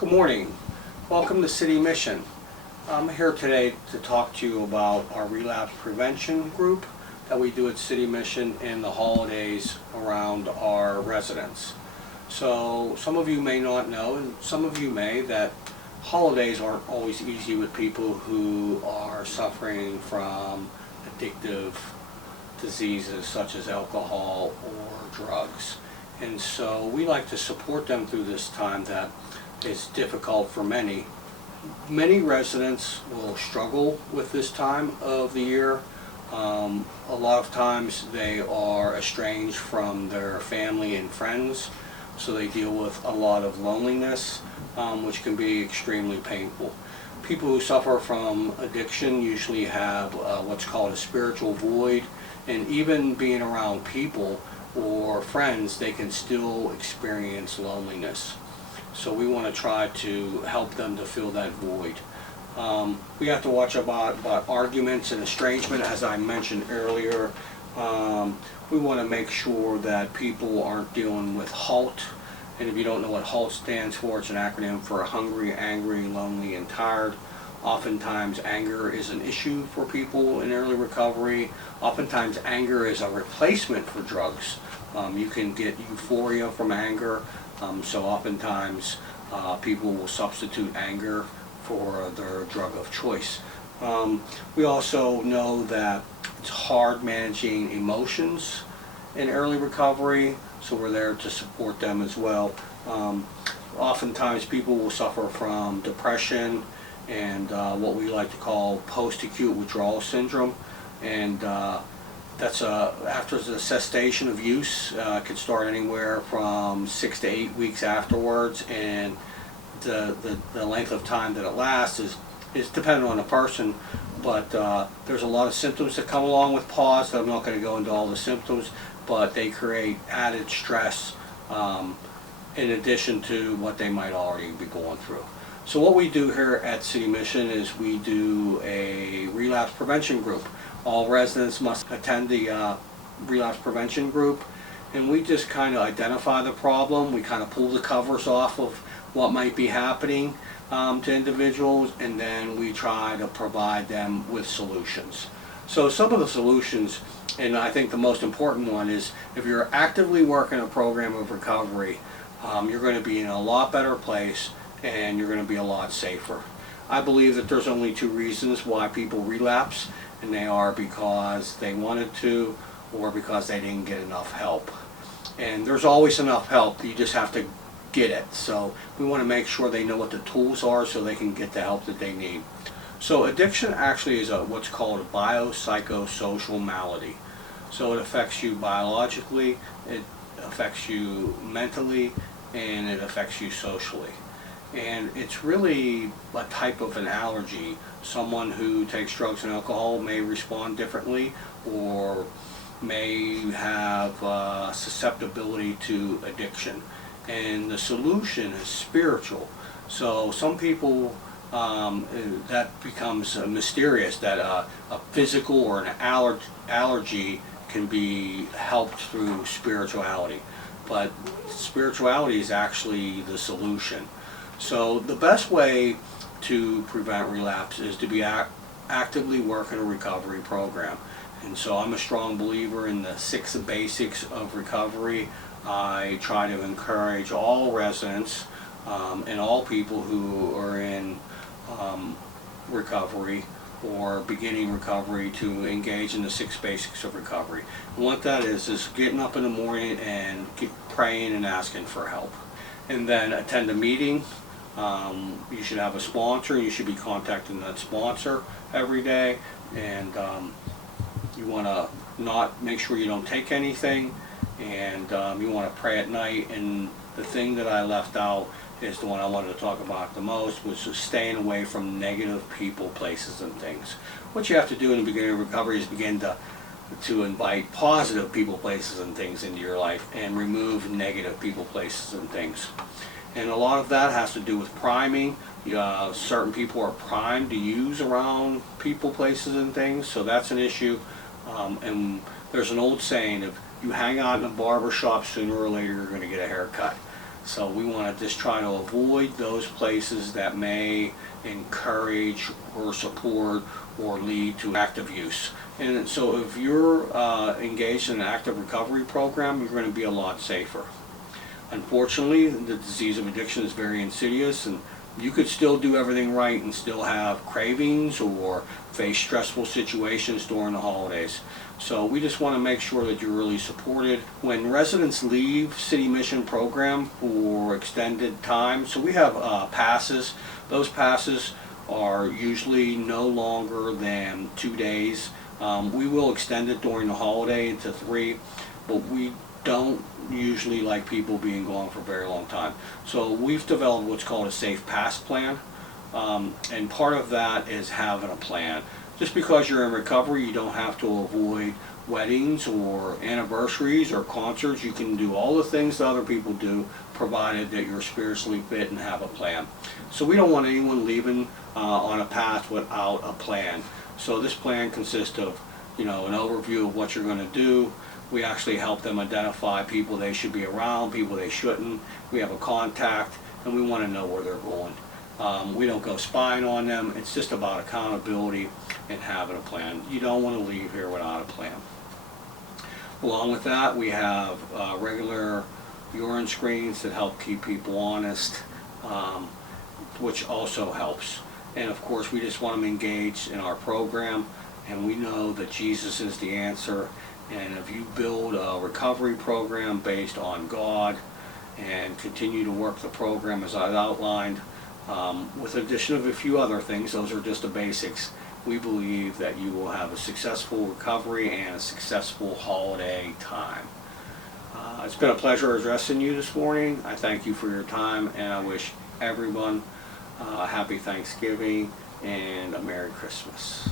Good morning. Welcome to City Mission. I'm here today to talk to you about our relapse prevention group that we do at City Mission in the holidays around our residents. So some of you may not know, and some of you may, that holidays aren't always easy with people who are suffering from addictive diseases such as alcohol or drugs. And so we like to support them through this time that is difficult for many. Many residents will struggle with this time of the year. A lot of times they are estranged from their family and friends, so they deal with a lot of loneliness, which can be extremely painful. People who suffer from addiction usually have what's called a spiritual void, and even being around people or friends, they can still experience loneliness. So we want to try to help them to fill that void. We have to watch about arguments and estrangement, as I mentioned earlier. We want to make sure that people aren't dealing with HALT. And if you don't know what HALT stands for, it's an acronym for hungry, angry, lonely, and tired. Oftentimes anger is an issue for people in early recovery. Oftentimes anger is a replacement for drugs. You can get euphoria from anger. So oftentimes people will substitute anger for their drug of choice. We also know that it's hard managing emotions in early recovery, so we're there to support them as well. Oftentimes people will suffer from depression and what we like to call post-acute withdrawal syndrome, and that's after the cessation of use. It could start anywhere from 6 to 8 weeks afterwards, and the length of time that it lasts is dependent on the person, but there's a lot of symptoms that come along with pause. I'm not going to go into all the symptoms, but they create added stress in addition to what they might already be going through. So what we do here at City Mission is we do a relapse prevention group. All residents must attend the relapse prevention group, and we just kind of identify the problem. We kind of pull the covers off of what might be happening to individuals, and then we try to provide them with solutions. So some of the solutions, and I think the most important one, is if you're actively working a program of recovery, you're going to be in a lot better place and you're going to be a lot safer. I believe that there's only two reasons why people relapse, and they are because they wanted to or because they didn't get enough help. And there's always enough help, you just have to get it. So we want to make sure they know what the tools are so they can get the help that they need. So addiction actually is what's called a biopsychosocial malady. So it affects you biologically, it affects you mentally, and it affects you socially. And it's really a type of an allergy. Someone who takes drugs and alcohol may respond differently, or may have susceptibility to addiction. And the solution is spiritual. So some people, that becomes mysterious, that a physical or an allergy can be helped through spirituality. But spirituality is actually the solution. So the best way to prevent relapse is to be actively work in a recovery program. And so I'm a strong believer in the 6 basics of recovery. I try to encourage all residents and all people who are in recovery or beginning recovery to engage in the 6 basics of recovery. And what that is getting up in the morning and praying and asking for help. And then attend a meeting. You should have a sponsor. You should be contacting that sponsor every day, and you want to not make sure you don't take anything, and you want to pray at night. And the thing that I left out is the one I wanted to talk about the most, which is staying away from negative people, places, and things. What you have to do in the beginning of recovery is begin to invite positive people, places, and things into your life, and remove negative people, places, and things. And a lot of that has to do with priming. Certain people are primed to use around people, places, and things, so that's an issue. And there's an old saying, if you hang out in a barber shop, sooner or later you're going to get a haircut. So we want to just try to avoid those places that may encourage or support or lead to active use. And so if you're engaged in an active recovery program, you're going to be a lot safer. Unfortunately, the disease of addiction is very insidious, and you could still do everything right and still have cravings or face stressful situations during the holidays. So we just want to make sure that you're really supported. When residents leave City Mission program for extended time, so we have passes. Those passes are usually no longer than 2 days. We will extend it during the holiday to 3, but we don't usually like people being gone for a very long time. So we've developed what's called a safe pass plan, and part of that is having a plan. Just because you're in recovery, you don't have to avoid weddings or anniversaries or concerts. You can do all the things that other people do, provided that you're spiritually fit and have a plan. So we don't want anyone leaving on a path without a plan. So this plan consists of, an overview of what you're going to do. We actually help them identify people they should be around, people they shouldn't. We have a contact, and we want to know where they're going. We don't go spying on them. It's just about accountability and having a plan. You don't want to leave here without a plan. Along with that, we have regular urine screens that help keep people honest, which also helps. And of course, we just want them engaged in our program, and we know that Jesus is the answer. And if you build a recovery program based on God and continue to work the program as I've outlined, with the addition of a few other things, those are just the basics, we believe that you will have a successful recovery and a successful holiday time. It's been a pleasure addressing you this morning. I thank you for your time, and I wish everyone a happy Thanksgiving and a Merry Christmas.